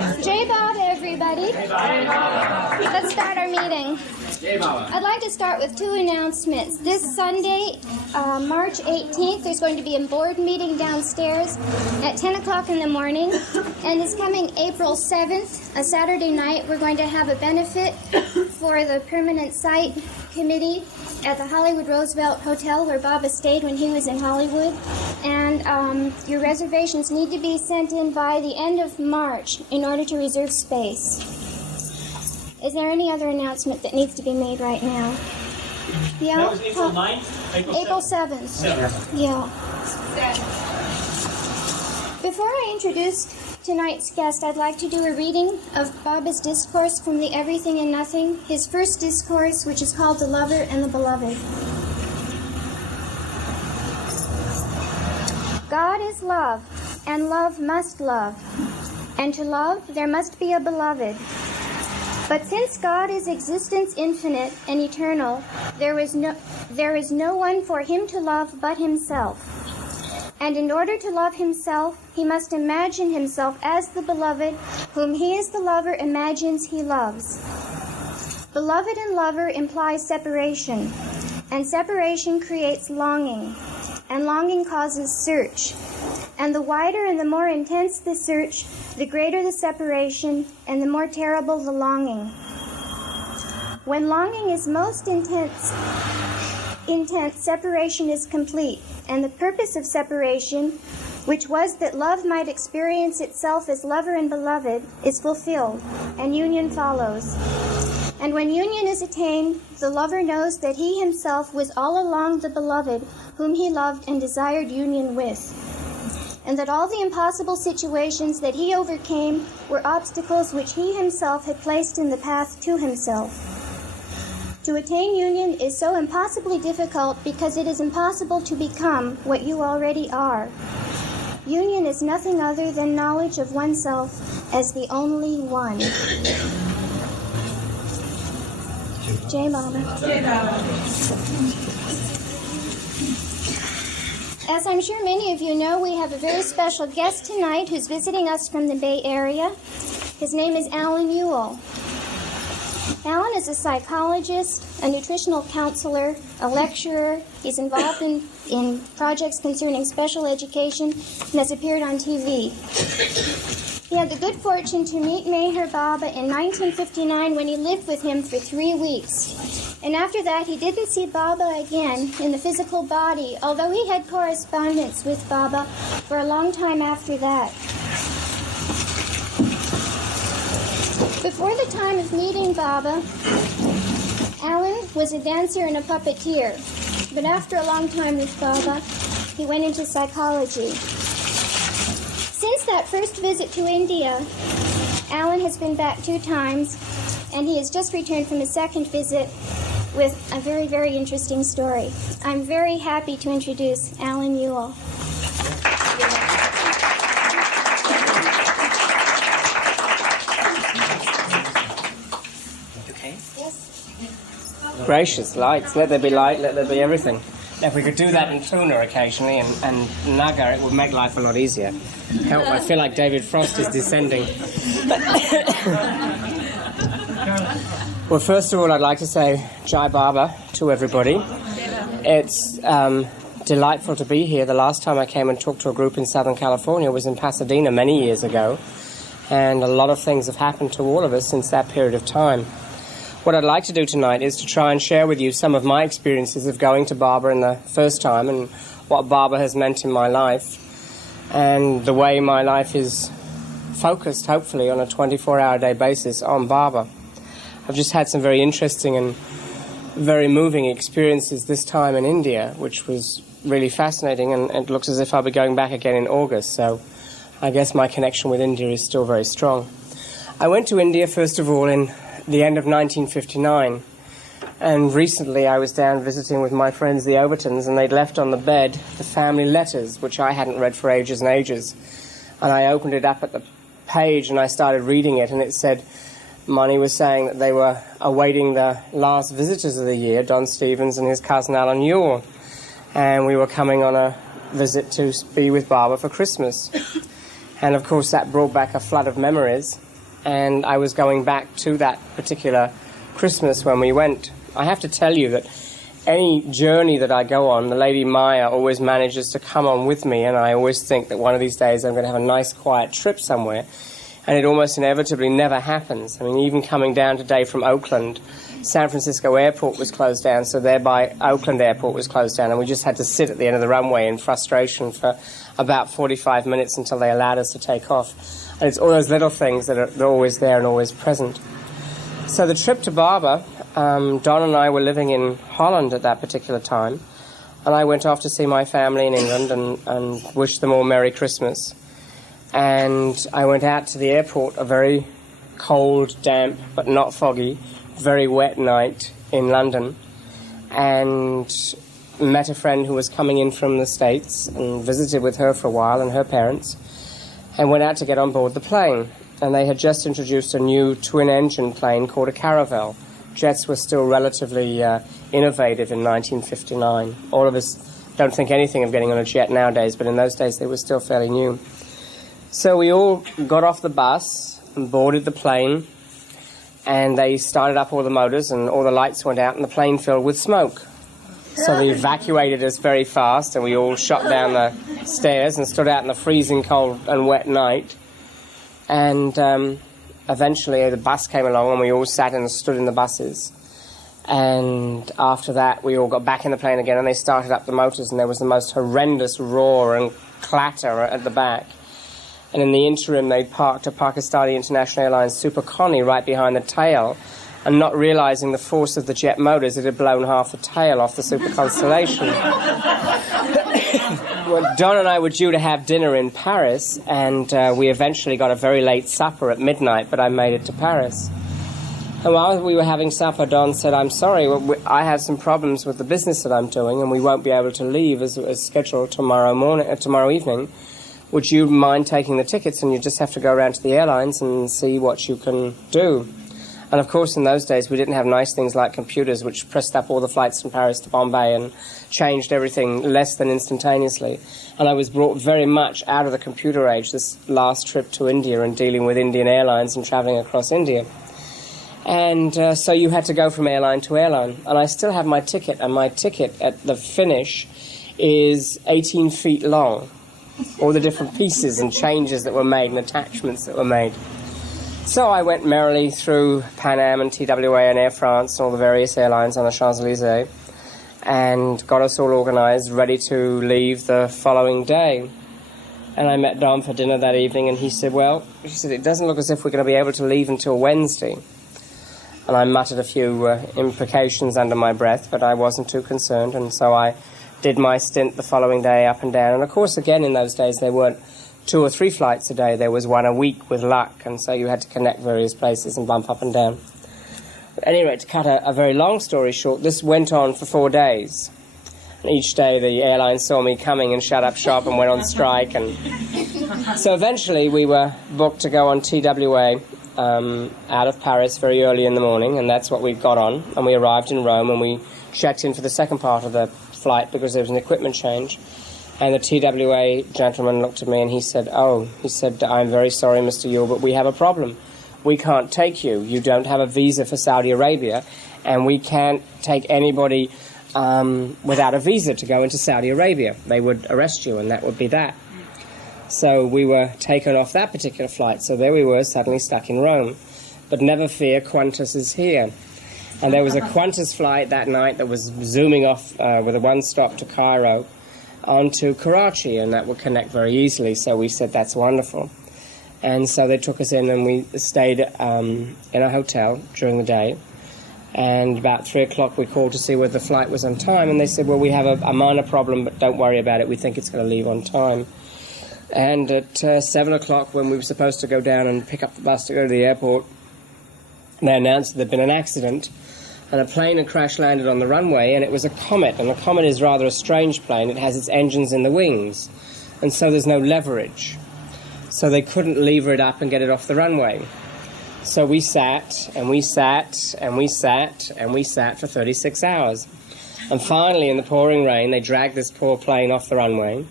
Jai Baba, everybody. Let's start our meeting. I'd like to start with two announcements. This Sunday, March 18th, there's going to be a board meeting downstairs at 10 o'clock in the morning. And this coming April 7th, a Saturday night, we're going to have a benefit for the permanent site committee at the Hollywood Roosevelt Hotel where Baba stayed when he was in Hollywood. And your reservations need to be sent in by the end of March in order to reserve space. Is there any other announcement that needs to be made right now? Yeah? That was April 9th? April 7th. Yeah. Before I introduce tonight's guest, I'd like to do a reading of Baba's discourse from the Everything and Nothing, his first discourse, which is called The Lover and the Beloved. God is love, and love must love. And to love, there must be a beloved. But since God is existence infinite and eternal, there is no one for him to love but himself. And in order to love himself, he must imagine himself as the beloved, whom he as the lover imagines he loves. Beloved and lover implies separation, and separation creates longing, and longing causes search. And the wider and the more intense the search, the greater the separation, and the more terrible the longing. When longing is most intense, separation is complete, and the purpose of separation, which was that love might experience itself as lover and beloved, is fulfilled, and union follows. And when union is attained, the lover knows that he himself was all along the beloved whom he loved and desired union with, and that all the impossible situations that he overcame were obstacles which he himself had placed in the path to himself. To attain union is so impossibly difficult because it is impossible to become what you already are. Union is nothing other than knowledge of oneself as the only one. Jai Baba. Jai Baba. As I'm sure many of you know, we have a very special guest tonight who's visiting us from the Bay Area. His name is Alain Youell. Alain is a psychologist, a nutritional counselor, a lecturer. He's involved in projects concerning special education and has appeared on TV. He had the good fortune to meet MeherBaba in 1959 when he lived with him for 3 weeks. And after that, he didn't see Baba again in the physical body, although he had correspondence with Baba for a long time after that. Before the time of meeting Baba, Alain was a dancer and a puppeteer. But after a long time with Baba, he went into psychology. Since that first visit to India, Alain has been back 2 times, and he has just returned from his second visit with a very, very interesting story. I'm very happy to introduce Alain Youell. Okay. Yes. Gracious lights. Let there be light, let there be everything. If we could do that in Tuna occasionally and Naga, it would make life a lot easier. Help, I feel like David Frost is descending. Well, first of all, I'd like to say Jai Baba to everybody. It's delightful to be here. The last time I came and talked to a group in Southern California was in Pasadena many years ago, and a lot of things have happened to all of us since that period of time. What I'd like to do tonight is to try and share with you some of my experiences of going to Baba in the first time and what Baba has meant in my life and the way my life is focused, hopefully, on a 24-hour-a-day basis on Baba. I've just had some very interesting and very moving experiences this time in India, which was really fascinating, and it looks as if I'll be going back again in August, so I guess my connection with India is still very strong. I went to India, first of all, in the end of 1959, and recently I was down visiting with my friends the Overtons, and they'd left on the bed the family letters, which I hadn't read for ages and ages, and I opened it up at the page and I started reading it, and it said Money was saying that they were awaiting the last visitors of the year, Don Stevens and his cousin Alain Youell, and we were coming on a visit to be with Baba for Christmas. And of course that brought back a flood of memories. and I was going back to that particular Christmas when we went. I have to tell you that any journey that I go on, the Lady Maya always manages to come on with me, and I always think that one of these days I'm going to have a nice quiet trip somewhere, and it almost inevitably never happens. I mean, even coming down today from Oakland, San Francisco Airport was closed down, so thereby Oakland Airport was closed down, and we just had to sit at the end of the runway in frustration for about 45 minutes until they allowed us to take off. And it's all those little things that are always there and always present. So the trip to Barber, Don and I were living in Holland at that particular time, and I went off to see my family in England and wish them all Merry Christmas. And I went out to the airport, a very cold, damp, but not foggy, very wet night in London, and met a friend who was coming in from the States and visited with her for a while and her parents, and went out to get on board the plane. And they had just introduced a new twin-engine plane called a Caravelle. Jets were still relatively innovative in 1959. All of us don't think anything of getting on a jet nowadays, but in those days they were still fairly new. So we all got off the bus and boarded the plane, and they started up all the motors and all the lights went out and the plane filled with smoke. So they evacuated us very fast, and we all shot down the stairs and stood out in the freezing cold and wet night. And eventually the bus came along and we all sat and stood in the buses. And after that we all got back in the plane again and they started up the motors, and there was the most horrendous roar and clatter at the back. And in the interim they'd parked a Pakistani International Airlines Super Connie right behind the tail, and not realising the force of the jet motors, it had blown half the tail off the Super Constellation. Well, Don and I were due to have dinner in Paris, and we eventually got a very late supper at midnight, but I made it to Paris. And while we were having supper, Don said, "I'm sorry, I have some problems with the business that I'm doing, and we won't be able to leave as scheduled tomorrow evening. Would you mind taking the tickets, and you just have to go around to the airlines and see what you can do?" And of course, in those days, we didn't have nice things like computers, which pressed up all the flights from Paris to Bombay and changed everything less than instantaneously. And I was brought very much out of the computer age this last trip to India and dealing with Indian Airlines and traveling across India. And so you had to go from airline to airline. And I still have my ticket, and my ticket at the finish is 18 feet long. All the different pieces and changes that were made and attachments that were made. So I went merrily through Pan Am and TWA and Air France and all the various airlines on the Champs-Élysées, and got us all organised, ready to leave the following day. And I met Dom for dinner that evening, and he said, it doesn't look as if we're going to be able to leave until Wednesday. And I muttered a few imprecations under my breath, but I wasn't too concerned, and so I did my stint the following day up and down. And of course, again, in those days, there weren't 2 or 3 flights a day. There was one a week with luck, and so you had to connect various places and bump up and down. But anyway, to cut a very long story short, this went on for 4 days. And each day the airline saw me coming and shut up shop and went on strike. And so eventually we were booked to go on TWA out of Paris very early in the morning, and that's what we got on. And we arrived in Rome, and we checked in for the second part of the flight because there was an equipment change. And the TWA gentleman looked at me and he said, "I'm very sorry, Mr. Youell, but we have a problem. We can't take you. You don't have a visa for Saudi Arabia, and we can't take anybody without a visa to go into Saudi Arabia. They would arrest you, and that would be that." So we were taken off that particular flight. So there we were, suddenly stuck in Rome. But never fear, Qantas is here. And there was a Qantas flight that night that was zooming off with a one-stop to Cairo onto Karachi, and that would connect very easily. So we said, that's wonderful. And so they took us in, and we stayed in a hotel during the day. And about 3 o'clock we called to see whether the flight was on time, and they said, we have a minor problem, but don't worry about it, we think it's going to leave on time. And at 7 o'clock, when we were supposed to go down and pick up the bus to go to the airport, they announced that there'd been an accident, and a plane had crash-landed on the runway, and it was a Comet. And a Comet is rather a strange plane. It has its engines in the wings, and so there's no leverage. So they couldn't lever it up and get it off the runway. So we sat, and we sat, and we sat, and we sat for 36 hours. And finally, in the pouring rain, they dragged this poor plane off the runway,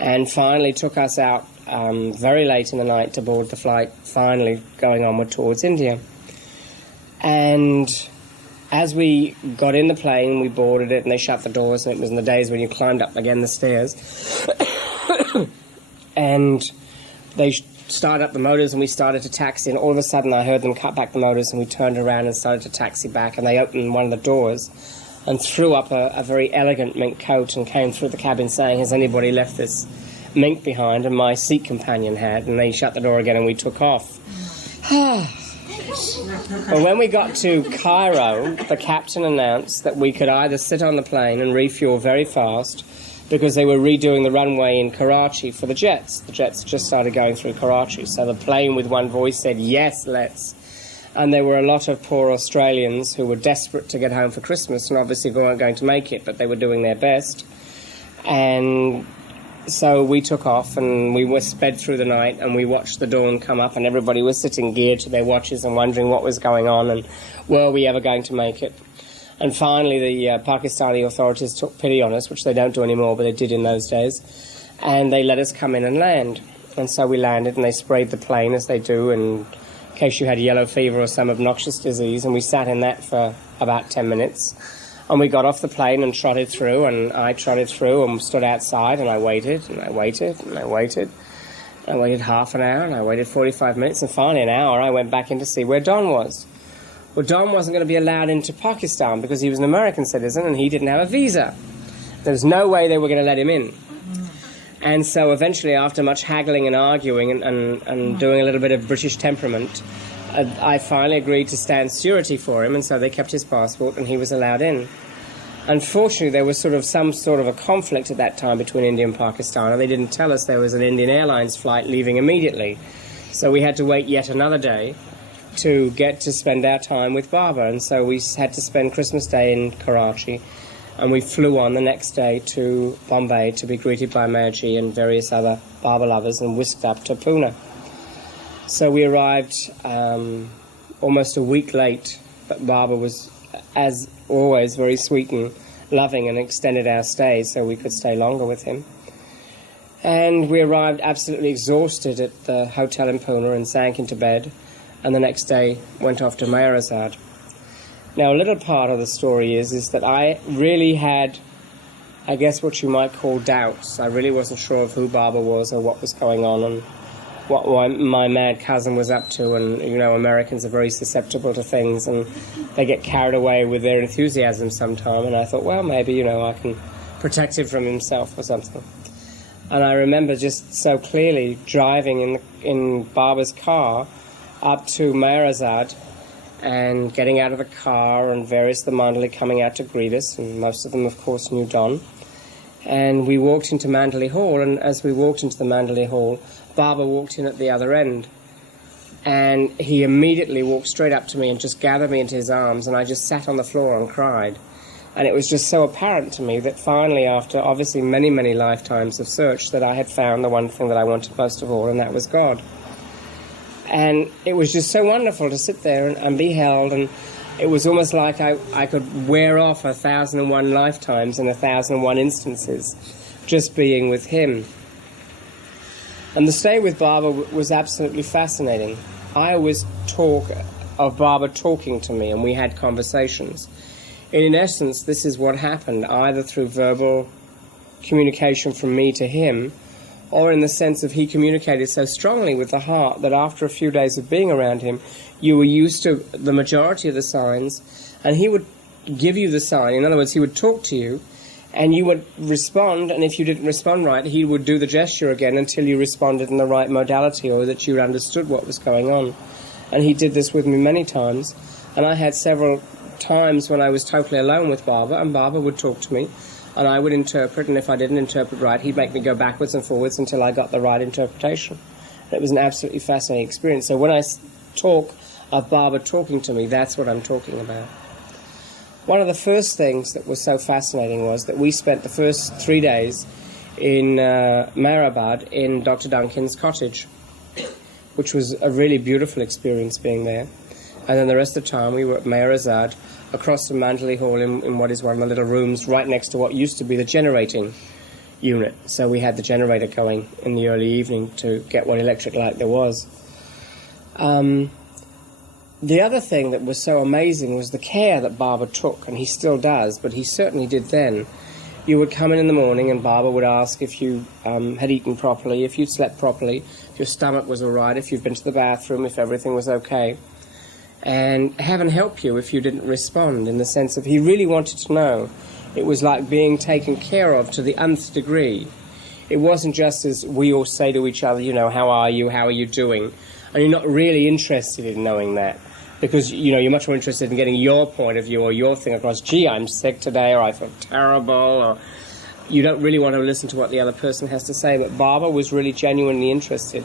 and finally took us out very late in the night to board the flight, finally going onward towards India. And as we got in the plane, we boarded it, and they shut the doors, and it was in the days when you climbed up again the stairs. And they started up the motors, and we started to taxi, and all of a sudden I heard them cut back the motors, and we turned around and started to taxi back, and they opened one of the doors and threw up a very elegant mink coat and came through the cabin saying, "Has anybody left this mink behind?" And my seat companion had, and they shut the door again and we took off. But when we got to Cairo, the captain announced that we could either sit on the plane and refuel very fast, because they were redoing the runway in Karachi for the jets. The jets just started going through Karachi, so the plane with one voice said, "Yes, let's." And there were a lot of poor Australians who were desperate to get home for Christmas and obviously weren't going to make it, but they were doing their best. And so we took off and we were sped through the night, and we watched the dawn come up, and everybody was sitting geared to their watches and wondering what was going on and were we ever going to make it. And finally the Pakistani authorities took pity on us, which they don't do anymore, but they did in those days, and they let us come in and land. And so we landed, and they sprayed the plane, as they do, in case you had yellow fever or some obnoxious disease, and we sat in that for about 10 minutes. And we got off the plane and trotted through, and I trotted through and stood outside, and I waited, and I waited, and I waited. I waited half an hour, and I waited 45 minutes, and finally an hour, I went back in to see where Don was. Well, Don wasn't going to be allowed into Pakistan because he was an American citizen and he didn't have a visa. There was no way they were going to let him in. And so eventually, after much haggling and arguing and doing a little bit of British temperament, I finally agreed to stand surety for him, and so they kept his passport and he was allowed in. Unfortunately, there was some sort of a conflict at that time between India and Pakistan, and they didn't tell us there was an Indian Airlines flight leaving immediately. So we had to wait yet another day to get to spend our time with Baba, and so we had to spend Christmas Day in Karachi, and we flew on the next day to Bombay to be greeted by Meherji and various other Baba lovers and whisked up to Pune. So we arrived almost a week late, but Baba was, as always, very sweet and loving and extended our stay so we could stay longer with him. And we arrived absolutely exhausted at the hotel in Pune and sank into bed, and the next day went off to MeherBabaLibrary. Now, a little part of the story is that I really had, I guess, what you might call doubts. I really wasn't sure of who Baba was or what was going on and what my mad cousin was up to. And, you know, Americans are very susceptible to things and they get carried away with their enthusiasm sometime. And I thought, well, maybe, you know, I can protect him from himself or something. And I remember just so clearly driving in Baba's car up to MeherBabaLibrary and getting out of the car, and various the Mandali coming out to greet us, and most of them, of course, knew Don. And we walked into Mandali Hall, and as we walked into the Mandali Hall, Baba walked in at the other end. And he immediately walked straight up to me and just gathered me into his arms, and I just sat on the floor and cried. And it was just so apparent to me that finally, after obviously many, many lifetimes of search, that I had found the one thing that I wanted most of all, and that was God. And it was just so wonderful to sit there and be held, and it was almost like I could wear off 1,001 lifetimes and 1,001 instances just being with him. And the stay with Baba was absolutely fascinating. I always talk of Baba talking to me, and we had conversations. And in essence, this is what happened, either through verbal communication from me to him, or in the sense of he communicated so strongly with the heart that after a few days of being around him, you were used to the majority of the signs, and he would give you the sign. In other words, he would talk to you, and you would respond, and if you didn't respond right, he would do the gesture again until you responded in the right modality or that you understood what was going on. And he did this with me many times, and I had several times when I was totally alone with Baba, and Baba would talk to me, and I would interpret, and if I didn't interpret right, he'd make me go backwards and forwards until I got the right interpretation. And it was an absolutely fascinating experience. So when I talk of Baba talking to me, that's what I'm talking about. One of the first things that was so fascinating was that we spent the first 3 days in Meherabad in Dr. Duncan's cottage, which was a really beautiful experience being there. And then the rest of the time we were at MeherBabaLibrary, across from Mandali Hall in what is one of the little rooms right next to what used to be the generating unit. So we had the generator going in the early evening to get what electric light there was. The other thing that was so amazing was the care that Baba took, and he still does, but he certainly did then. You would come in the morning and Baba would ask if you had eaten properly, if you'd slept properly, if your stomach was all right, if you'd been to the bathroom, if everything was okay. And heaven help you if you didn't respond, in the sense of he really wanted to know. It was like being taken care of to the nth degree. It wasn't just as we all say to each other, you know, how are you doing? And you're not really interested in knowing that. Because, you know, you're much more interested in getting your point of view or your thing across. Gee, I'm sick today, or I feel terrible, or you don't really want to listen to what the other person has to say. But Baba was really genuinely interested.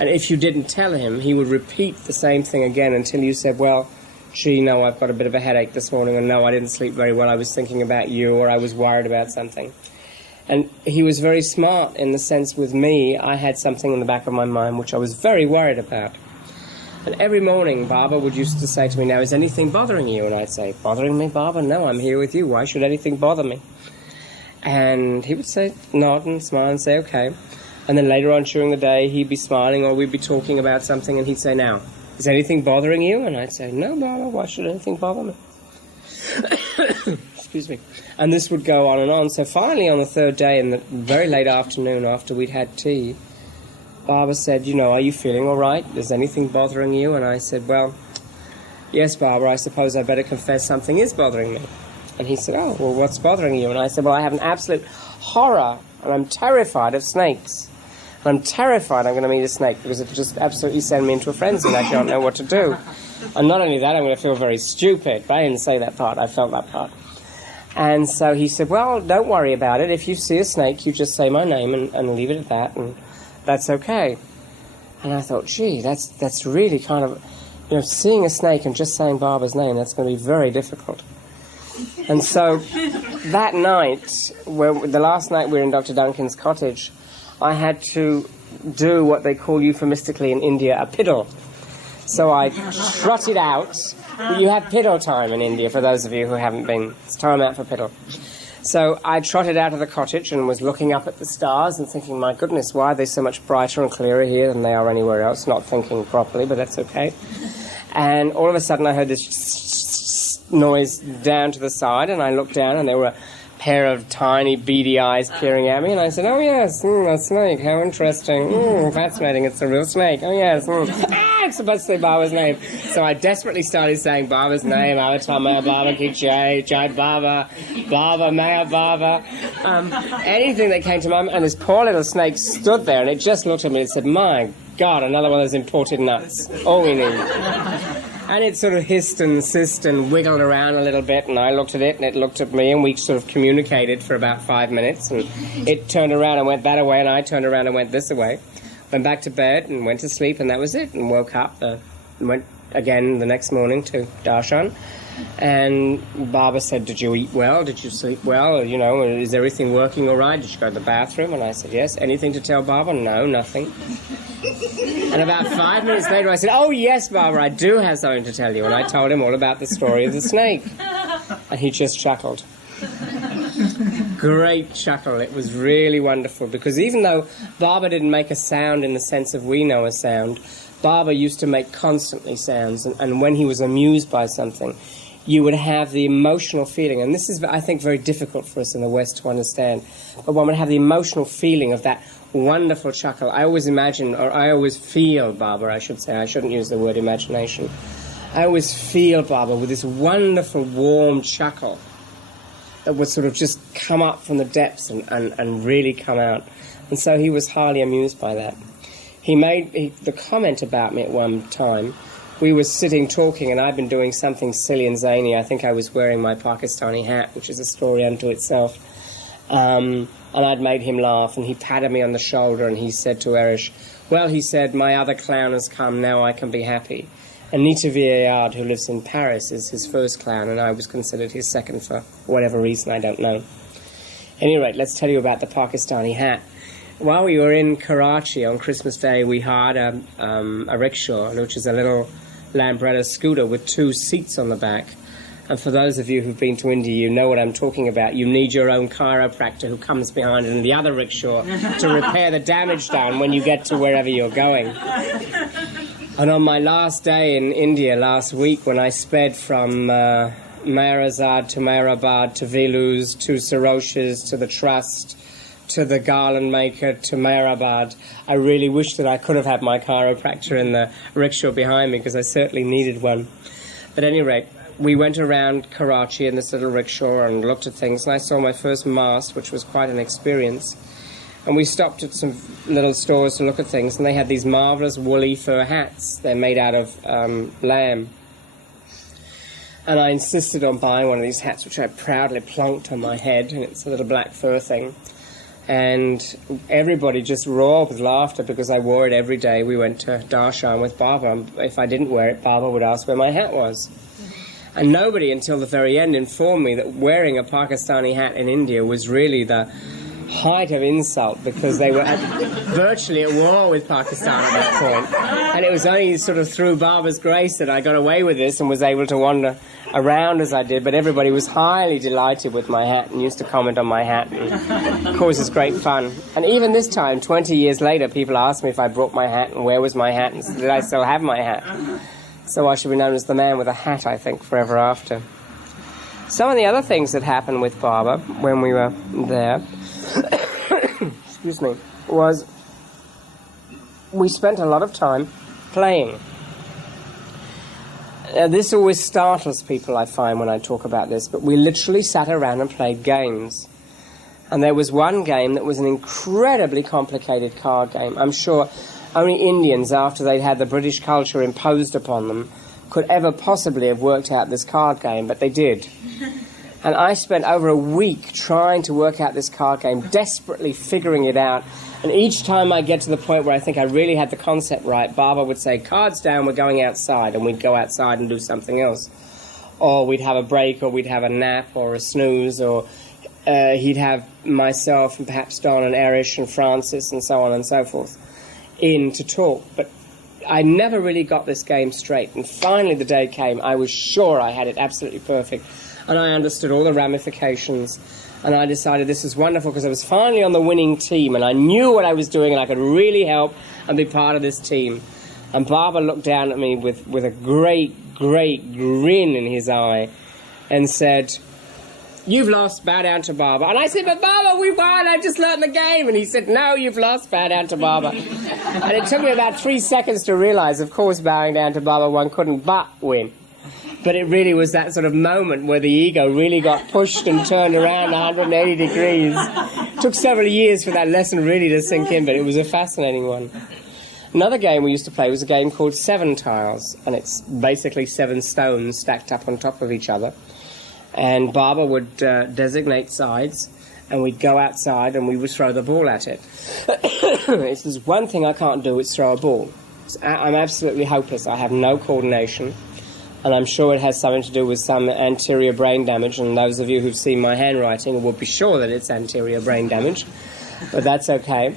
And if you didn't tell him, he would repeat the same thing again until you said, well, gee, no, I've got a bit of a headache this morning, or no, I didn't sleep very well, I was thinking about you, or I was worried about something. And he was very smart in the sense with me, I had something in the back of my mind which I was very worried about. And every morning, Baba would used to say to me, now, is anything bothering you? And I'd say, bothering me, Baba? No, I'm here with you. Why should anything bother me? And he would say, nod and smile and say, okay. And then later on during the day, he'd be smiling, or we'd be talking about something, and he'd say, now, is anything bothering you? And I'd say, no, Baba, why should anything bother me? Excuse me. And this would go on and on. So finally, on the third day, in the very late afternoon, after we'd had tea, Baba said, you know, are you feeling all right? Is anything bothering you? And I said, well, yes, Baba, I suppose I better confess something is bothering me. And he said, oh, well, what's bothering you? And I said, well, I have an absolute horror, and I'm terrified of snakes. And I'm terrified I'm going to meet a snake, because it'll just absolutely send me into a frenzy, and I don't know what to do. And not only that, I'm going to feel very stupid. But I didn't say that part, I felt that part. And so he said, well, don't worry about it. If you see a snake, you just say my name and leave it at that, and that's okay. And I thought, gee, that's really kind of, you know, seeing a snake and just saying Baba's name, that's going to be very difficult. And so that night, the last night we were in Dr. Duncan's cottage, I had to do what they call euphemistically in India a piddle. So I trotted out. You have piddle time in India, for those of you who haven't been. It's time out for piddle. So I trotted out of the cottage and was looking up at the stars and thinking, my goodness, why are they so much brighter and clearer here than they are anywhere else? Not thinking properly, but that's okay. And all of a sudden I heard this noise down to the side, and I looked down, and there were a pair of tiny beady eyes peering at me, and I said, oh yes, a snake, how interesting, fascinating, it's a real snake, oh yes, I'm supposed to say Baba's name. So I desperately started saying Baba's name, Avatama, Baba Ki Jai, Jai Baba, Baba, Meher Baba, anything that came to mind, and this poor little snake stood there, and it just looked at me and said, my God, another one of those imported nuts, all we need. And it sort of hissed and sissed and wiggled around a little bit, and I looked at it, and it looked at me, and we sort of communicated for about 5 minutes, and it turned around and went that way, and I turned around and went this way. Went back to bed and went to sleep, and that was it, and woke up and went again the next morning to Darshan. And Baba said, did you eat well? Did you sleep well? You know, is everything working all right? Did you go to the bathroom? And I said, yes. Anything to tell Baba? No, nothing. And about 5 minutes later, I said, oh, yes, Baba, I do have something to tell you. And I told him all about the story of the snake. And he just chuckled. Great chuckle. It was really wonderful, because even though Baba didn't make a sound in the sense of we know a sound, Baba used to make constantly sounds. And when he was amused by something, you would have the emotional feeling, and this is, I think, very difficult for us in the West to understand, but one would have the emotional feeling of that wonderful chuckle. I always imagine, or I always feel Baba, I should say, I shouldn't use the word imagination. I always feel Baba with this wonderful, warm chuckle that would sort of just come up from the depths and really come out. And so he was highly amused by that. He made the comment about me at one time. We were sitting talking, and I'd been doing something silly and zany. I think I was wearing my Pakistani hat, which is a story unto itself. And I'd made him laugh, and he patted me on the shoulder, and he said to Erish, well, he said, my other clown has come, now I can be happy. And Nita Villard, who lives in Paris, is his first clown, and I was considered his second for whatever reason, I don't know. At any rate, let's tell you about the Pakistani hat. While we were in Karachi on Christmas Day, we hired a rickshaw, which is a little Lambretta scooter with 2 seats on the back. And for those of you who've been to India, you know what I'm talking about. You need your own chiropractor who comes behind in the other rickshaw to repair the damage done when you get to wherever you're going. And on my last day in India last week, when I sped from Meherazad to Meherabad to Veluz to Saroshes to the Trust to the garland maker to Meherabad, I really wish that I could have had my chiropractor in the rickshaw behind me, because I certainly needed one. But at any rate, we went around Karachi in this little rickshaw and looked at things, and I saw my first mast, which was quite an experience. And we stopped at some little stores to look at things, and they had these marvellous woolly fur hats. They're made out of lamb. And I insisted on buying one of these hats, which I proudly plunked on my head, and it's a little black fur thing. And everybody just roared with laughter because I wore it every day. We went to Darshan with Baba. If I didn't wear it, Baba would ask where my hat was. And nobody until the very end informed me that wearing a Pakistani hat in India was really the height of insult, because they were virtually at war with Pakistan at that point. And it was only sort of through Baba's grace that I got away with this and was able to wander around as I did. But everybody was highly delighted with my hat and used to comment on my hat and causes great fun. And even this time, 20 years later, people asked me if I brought my hat and where was my hat and did I still have my hat. So I should be known as the man with a hat, I think, forever after. Some of the other things that happened with Baba when we were there excuse me, was we spent a lot of time playing. This always startles people, I find, when I talk about this, but we literally sat around and played games. And there was one game that was an incredibly complicated card game. I'm sure only Indians, after they'd had the British culture imposed upon them, could ever possibly have worked out this card game, but they did. And I spent over a week trying to work out this card game, desperately figuring it out. And each time I get to the point where I think I really had the concept right, Baba would say, cards down, we're going outside, and we'd go outside and do something else. Or we'd have a break, or we'd have a nap, or a snooze, or he'd have myself and perhaps Don and Erish and Francis and so on and so forth in to talk. But I never really got this game straight. And finally the day came, I was sure I had it absolutely perfect. And I understood all the ramifications, and I decided this was wonderful because I was finally on the winning team, and I knew what I was doing, and I could really help and be part of this team. And Baba looked down at me with a great, great grin in his eye and said, "You've lost, bow down to Baba." And I said, "But Baba, we won, I just learned the game." And he said, "No, you've lost, bow down to Baba." And it took me about 3 seconds to realize, of course, bowing down to Baba, one couldn't but win. But it really was that sort of moment where the ego really got pushed and turned around 180 degrees. It took several years for that lesson really to sink in, but it was a fascinating one. Another game we used to play was a game called Seven Tiles, and it's basically 7 stones stacked up on top of each other. And Baba would designate sides, and we'd go outside and we would throw the ball at it. If there's one thing I can't do, it's throw a ball. I'm absolutely hopeless. I have no coordination. And I'm sure it has something to do with some anterior brain damage, and those of you who've seen my handwriting will be sure that it's anterior brain damage, but that's okay.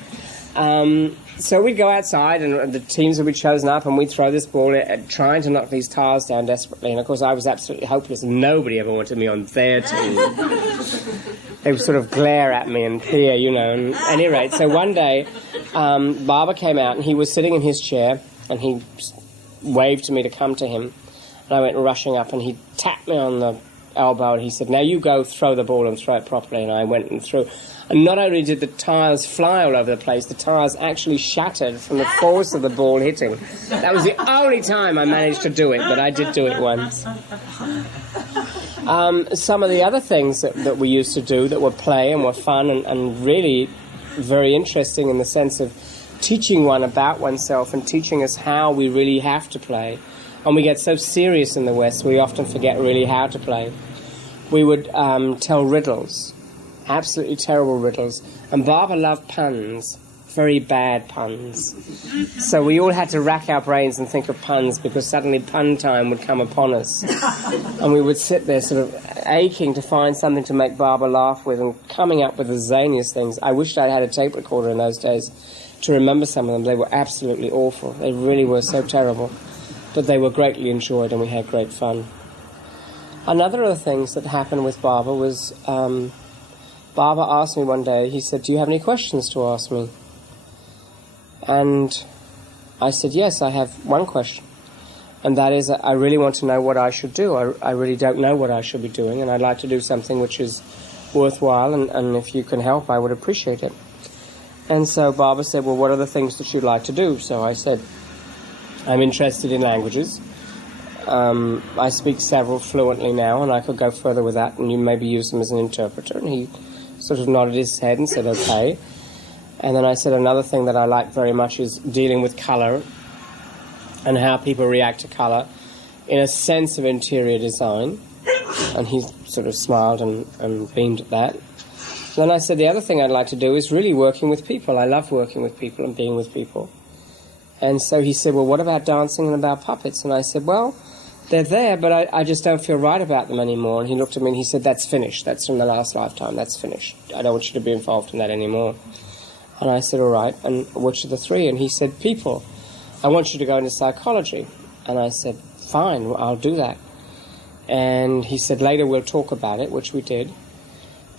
So we'd go outside, and the teams would be chosen up, and we'd throw this ball trying to knock these tiles down desperately. And, of course, I was absolutely hopeless, and nobody ever wanted me on their team. They would sort of glare at me and peer, you know. And at any rate, so one day, Baba came out, and he was sitting in his chair, and he waved to me to come to him. And I went rushing up, and he tapped me on the elbow, and he said, "Now you go throw the ball and throw it properly." And I went and threw. And not only did the tiles fly all over the place, the tiles actually shattered from the force of the ball hitting. That was the only time I managed to do it, but I did do it once. Some of the other things that we used to do that were play and were fun and really very interesting in the sense of teaching one about oneself and teaching us how we really have to play. And we get so serious in the West, we often forget really how to play. We would tell riddles, absolutely terrible riddles. And Baba loved puns, very bad puns. So we all had to rack our brains and think of puns because suddenly pun time would come upon us. And we would sit there sort of aching to find something to make Baba laugh with and coming up with the zaniest things. I wished I had a tape recorder in those days to remember some of them. They were absolutely awful. They really were so terrible. But they were greatly enjoyed and we had great fun. Another of the things that happened with Baba was Baba asked me one day, he said, "Do you have any questions to ask me?" And I said, "Yes, I have one question. And that is, I really want to know what I should do. I really don't know what I should be doing, and I'd like to do something which is worthwhile, and if you can help, I would appreciate it." And so Baba said, "Well, what are the things that you'd like to do?" So I said, "I'm interested in languages. I speak several fluently now, and I could go further with that, and you maybe use them as an interpreter." And he sort of nodded his head and said, "Okay." And then I said, "Another thing that I like very much is dealing with colour and how people react to colour in a sense of interior design." And he sort of smiled and beamed at that. Then I said, "The other thing I'd like to do is really working with people. I love working with people and being with people." And so he said, "Well, what about dancing and about puppets?" And I said, "Well, they're there, but I just don't feel right about them anymore." And he looked at me and he said, "That's finished. That's from the last lifetime. That's finished. I don't want you to be involved in that anymore." And I said, "All right, and which of the three?" And he said, "People. I want you to go into psychology." And I said, "Fine, I'll do that." And he said, "Later we'll talk about it," which we did.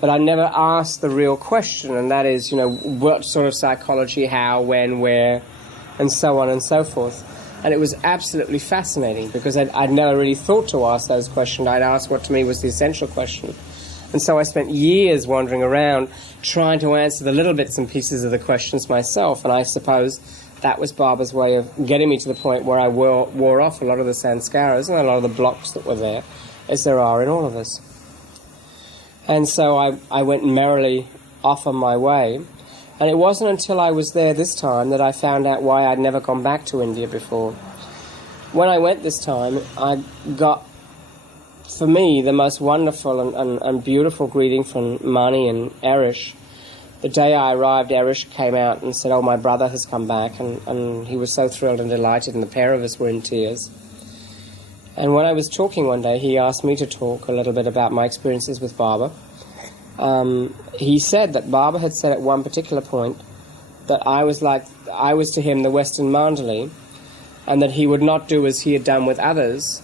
But I never asked the real question, and that is, what sort of psychology, how, when, where, and so on and so forth. And it was absolutely fascinating, because I'd never really thought to ask those questions. I'd asked what to me was the essential question. And so I spent years wandering around trying to answer the little bits and pieces of the questions myself, and I suppose that was Baba's way of getting me to the point where I wore off a lot of the sanskaras and a lot of the blocks that were there, as there are in all of us. And so I went merrily off on my way, and it wasn't until I was there this time that I found out why I'd never gone back to India before. When I went this time, I got, for me, the most wonderful and beautiful greeting from Mani and Erish. The day I arrived, Erish came out and said, "Oh, my brother has come back," and he was so thrilled and delighted, and the pair of us were in tears. And when I was talking one day, he asked me to talk a little bit about my experiences with Baba. He said that Baba had said at one particular point that I was to him the Western Mandali, and that he would not do as he had done with others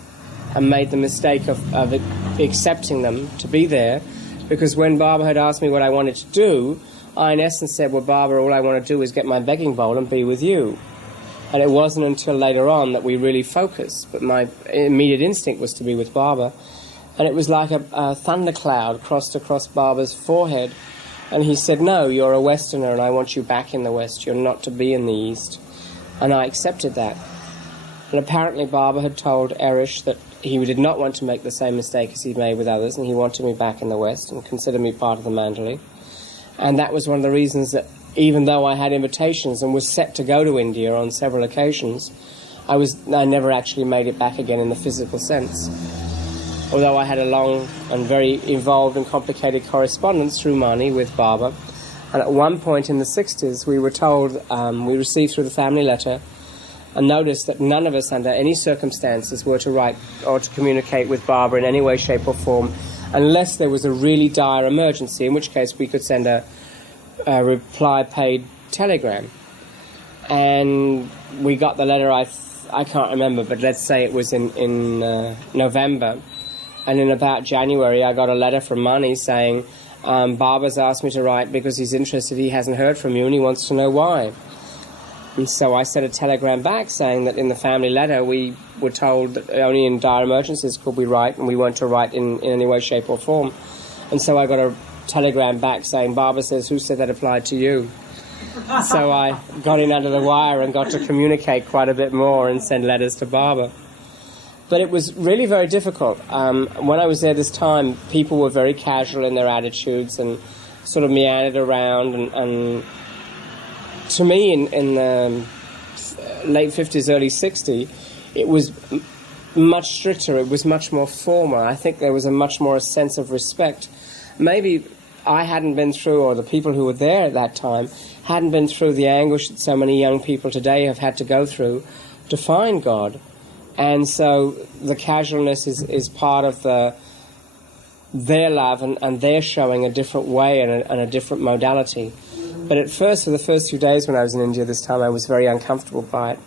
and made the mistake of accepting them to be there, because when Baba had asked me what I wanted to do, I in essence said, "Well, Baba, all I want to do is get my begging bowl and be with you." And it wasn't until later on that we really focused, but my immediate instinct was to be with Baba. And it was like a thundercloud crossed across Baba's forehead, and he said, "No, you're a Westerner, and I want you back in the West. You're not to be in the East." And I accepted that. And apparently Baba had told Erish that he did not want to make the same mistake as he'd made with others, and he wanted me back in the West and considered me part of the Mandali. And that was one of the reasons that even though I had invitations and was set to go to India on several occasions, I never actually made it back again in the physical sense. Although I had a long and very involved and complicated correspondence through Mani with Baba. And at one point in the 60s, we were told, we received through the family letter, a notice that none of us under any circumstances were to write or to communicate with Baba in any way, shape or form, unless there was a really dire emergency, in which case we could send a reply-paid telegram. And we got the letter, I can't remember, but let's say it was in November. And in about January, I got a letter from Mani saying, "Baba's asked me to write because he's interested, he hasn't heard from you, and he wants to know why." And so I sent a telegram back saying that in the family letter we were told that only in dire emergencies could we write, and we weren't to write in any way, shape or form. And so I got a telegram back saying, "Baba says, who said that applied to you?" So I got in under the wire and got to communicate quite a bit more and send letters to Baba. But it was really very difficult. When I was there this time, people were very casual in their attitudes and sort of meandered around. And to me, in the late 50s, early 60s, it was much stricter. It was much more formal. I think there was a much more a sense of respect. Maybe I hadn't been through, or the people who were there at that time, hadn't been through the anguish that so many young people today have had to go through to find God. And so the casualness is part of their love and their showing a different way and a different modality. But at first, for the first few days when I was in India this time, I was very uncomfortable by it.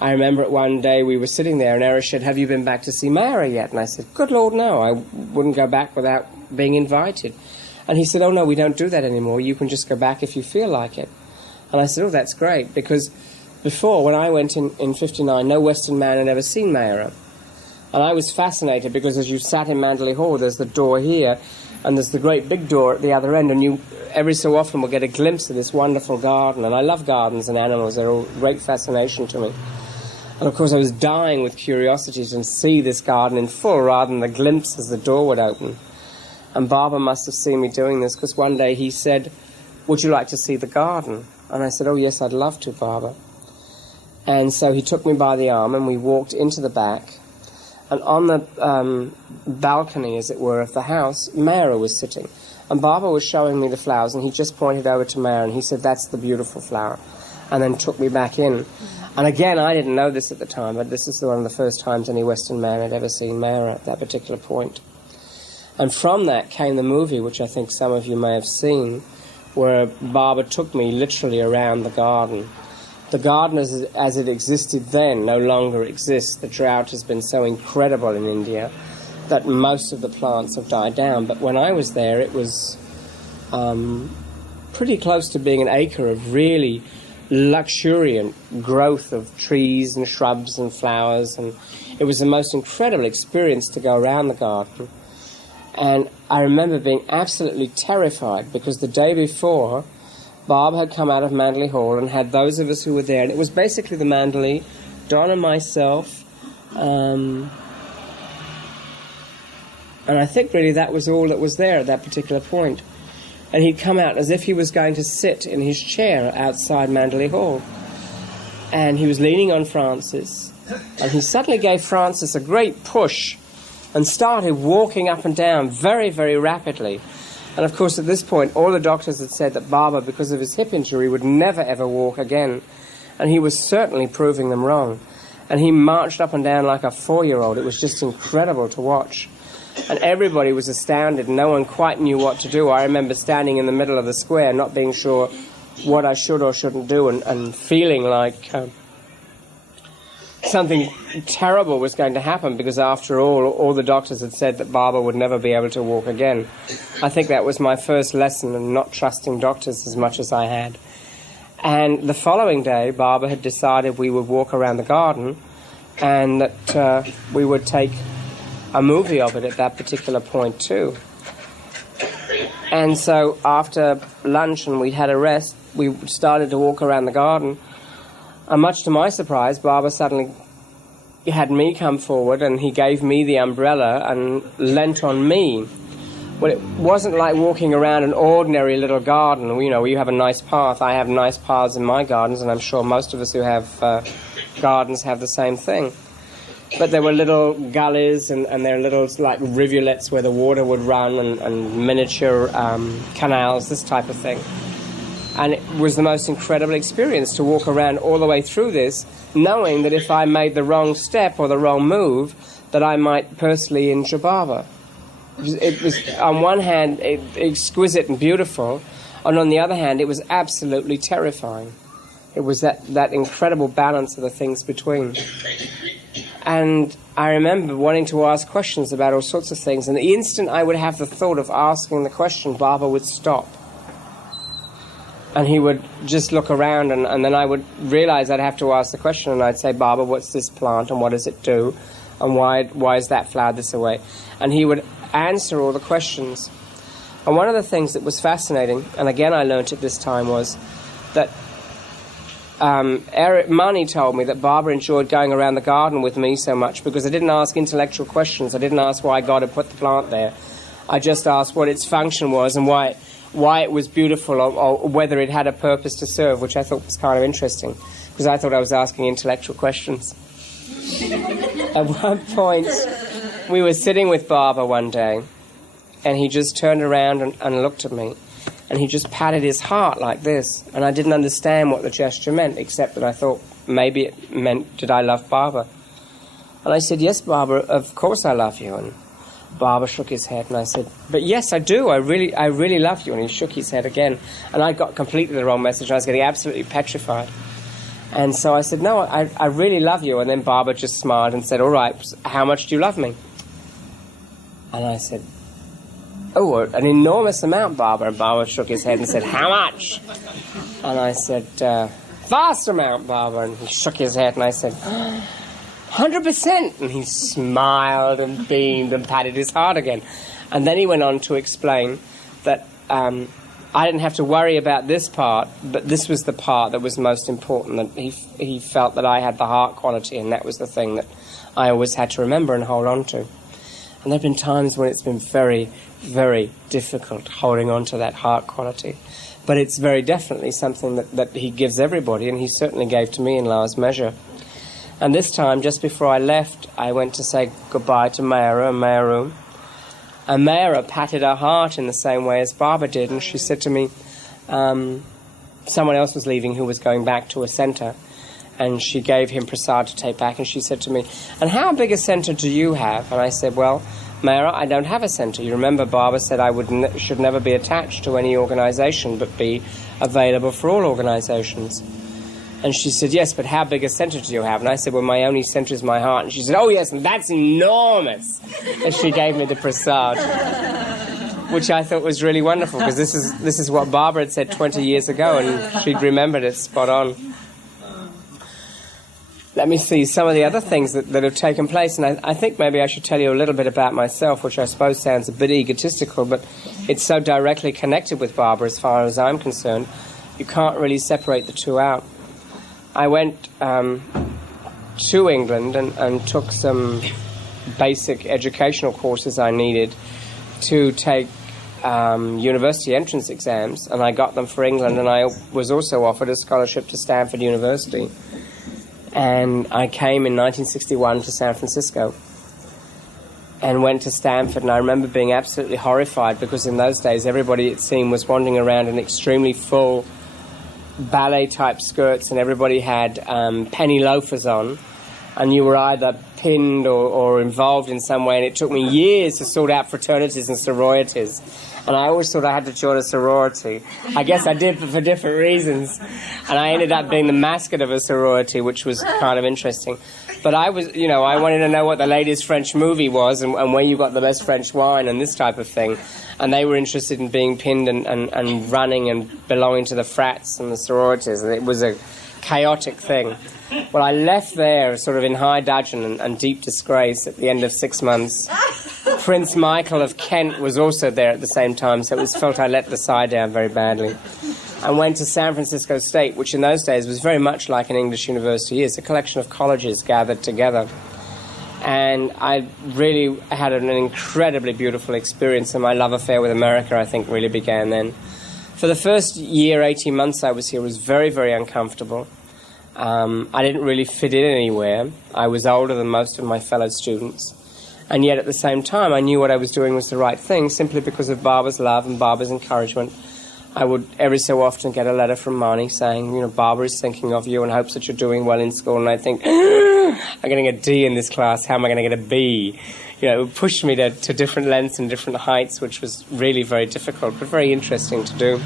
I remember one day we were sitting there and Erich said, "Have you been back to see Mara yet?" And I said, "Good Lord, no. I wouldn't go back without being invited." And he said, "Oh, no, we don't do that anymore. You can just go back if you feel like it." And I said, "Oh, that's great," because before, when I went in 59, no Western man had ever seen Mara. And I was fascinated because as you sat in Manderley Hall, there's the door here, and there's the great big door at the other end, and you every so often will get a glimpse of this wonderful garden. And I love gardens and animals. They're all great fascination to me. And of course I was dying with curiosity to see this garden in full rather than the glimpse as the door would open. And Baba must have seen me doing this because one day he said, "Would you like to see the garden?" And I said, "Oh yes, I'd love to, Baba." And so he took me by the arm and we walked into the back. And on the balcony, as it were, of the house, Mara was sitting. And Baba was showing me the flowers, and he just pointed over to Mara, and he said, "That's the beautiful flower," and then took me back in. And again, I didn't know this at the time, but this is one of the first times any Western man had ever seen Mara at that particular point. And from that came the movie, which I think some of you may have seen, where Baba took me literally around the garden. The garden as it existed then no longer exists. The drought has been so incredible in India that most of the plants have died down. But when I was there, it was pretty close to being an acre of really luxuriant growth of trees and shrubs and flowers. And it was the most incredible experience to go around the garden. And I remember being absolutely terrified because the day before, Bob had come out of Manderley Hall and had those of us who were there, and it was basically the Manderley, Don and myself, and I think really that was all that was there at that particular point. And he'd come out as if he was going to sit in his chair outside Manderley Hall. And he was leaning on Francis, and he suddenly gave Francis a great push and started walking up and down very, very rapidly. And of course, at this point, all the doctors had said that Baba, because of his hip injury, would never ever walk again. And he was certainly proving them wrong. And he marched up and down like a 4-year-old. It was just incredible to watch. And everybody was astounded. No one quite knew what to do. I remember standing in the middle of the square, not being sure what I should or shouldn't do, and feeling like something terrible was going to happen, because after all the doctors had said that Baba would never be able to walk again. I think that was my first lesson in not trusting doctors as much as I had. And the following day, Baba had decided we would walk around the garden and that we would take a movie of it at that particular point too. And so after lunch and we'd had a rest, we started to walk around the garden. And much to my surprise, Baba suddenly had me come forward and he gave me the umbrella and leant on me. Well, it wasn't like walking around an ordinary little garden, you know, where you have a nice path. I have nice paths in my gardens, and I'm sure most of us who have gardens have the same thing. But there were little gullies and there were little like rivulets where the water would run and miniature canals, this type of thing. And it was the most incredible experience to walk around all the way through this, knowing that if I made the wrong step or the wrong move, that I might personally injure Baba. It was, on one hand, exquisite and beautiful, and on the other hand, it was absolutely terrifying. It was that incredible balance of the things between. And I remember wanting to ask questions about all sorts of things, and the instant I would have the thought of asking the question, Baba would stop. And he would just look around, and then I would realize I'd have to ask the question, and I'd say, "Baba, what's this plant, and what does it do, and why is that flower this way?" And he would answer all the questions. And one of the things that was fascinating, and again I learnt at this time, was that Mani told me that Baba enjoyed going around the garden with me so much because I didn't ask intellectual questions. I didn't ask why God had put the plant there. I just asked what its function was and why it was beautiful, or whether it had a purpose to serve, which I thought was kind of interesting, because I thought I was asking intellectual questions. At one point, we were sitting with Baba one day, and he just turned around and looked at me, and he just patted his heart like this, and I didn't understand what the gesture meant, except that I thought maybe it meant, did I love Baba? And I said, "Yes, Baba, of course I love you." And Baba shook his head, and I said, "But yes, I do. I really love you." And he shook his head again, and I got completely the wrong message. I was getting absolutely petrified. And so I said, no, I really love you. And then Barbara just smiled and said, all right, how much do you love me? And I said, oh, an enormous amount, Barbara. And Barbara shook his head and said, how much? And I said, vast amount, Barbara. And he shook his head and I said, 100%. And he smiled and beamed and patted his heart again. And then he went on to explain that I didn't have to worry about this part, but this was the part that was most important, that he felt that I had the heart quality, and that was the thing that I always had to remember and hold on to. And there have been times when it's been very, very difficult holding on to that heart quality. But it's very definitely something that he gives everybody, and he certainly gave to me in large measure. And this time, just before I left, I went to say goodbye to Mehera and Meheru. And Mehera patted her heart in the same way as Barbara did, and she said to me, someone else was leaving who was going back to a centre, and she gave him prasad to take back, and she said to me, and how big a centre do you have? And I said, well, Mehera, I don't have a centre. You remember Barbara said I should never be attached to any organisation, but be available for all organisations. And she said, yes, but how big a centre do you have? And I said, well, my only centre is my heart. And she said, oh, yes, and that's enormous. And she gave me the prasad, which I thought was really wonderful, because this is what Barbara had said 20 years ago, and she'd remembered it spot on. Let me see some of the other things that have taken place, and I think maybe I should tell you a little bit about myself, which I suppose sounds a bit egotistical, but it's so directly connected with Barbara as far as I'm concerned. You can't really separate the two out. I went to England and took some basic educational courses I needed to take university entrance exams, and I got them for England, and I was also offered a scholarship to Stanford University. And I came in 1961 to San Francisco and went to Stanford, and I remember being absolutely horrified, because in those days everybody, it seemed, was wandering around in extremely full ballet-type skirts, and everybody had penny loafers on, and you were either pinned or involved in some way, and it took me years to sort out fraternities and sororities. And I always thought I had to join a sorority. I guess I did, but for different reasons. And I ended up being the mascot of a sorority, which was kind of interesting. But I was, I wanted to know what the latest French movie was and where you got the best French wine and this type of thing. And they were interested in being pinned and running and belonging to the frats and the sororities. And it was a chaotic thing. Well, I left there sort of in high dudgeon and deep disgrace at the end of 6 months. Prince Michael of Kent was also there at the same time, so it was felt I let the side down very badly. I went to San Francisco State, which in those days was very much like an English university is, a collection of colleges gathered together. And I really had an incredibly beautiful experience, and my love affair with America, I think, really began then. For the first year, 18 months I was here, was very, very uncomfortable. I didn't really fit in anywhere. I was older than most of my fellow students. And yet at the same time, I knew what I was doing was the right thing, simply because of Barbara's love and Barbara's encouragement. I would every so often get a letter from Marnie saying, Barbara is thinking of you and hopes that you're doing well in school. And I think, I'm getting a D in this class, how am I going to get a B? It would push me to different lengths and different heights, which was really very difficult, but very interesting to do.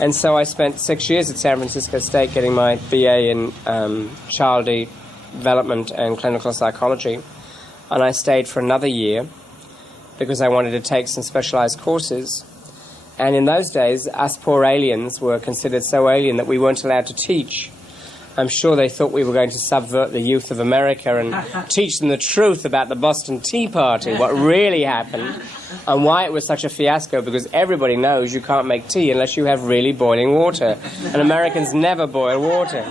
And so I spent 6 years at San Francisco State getting my BA in child development and clinical psychology. And I stayed for another year because I wanted to take some specialized courses. And in those days, us poor aliens were considered so alien that we weren't allowed to teach. I'm sure they thought we were going to subvert the youth of America and teach them the truth about the Boston Tea Party, what really happened, and why it was such a fiasco, because everybody knows you can't make tea unless you have really boiling water. And Americans never boil water.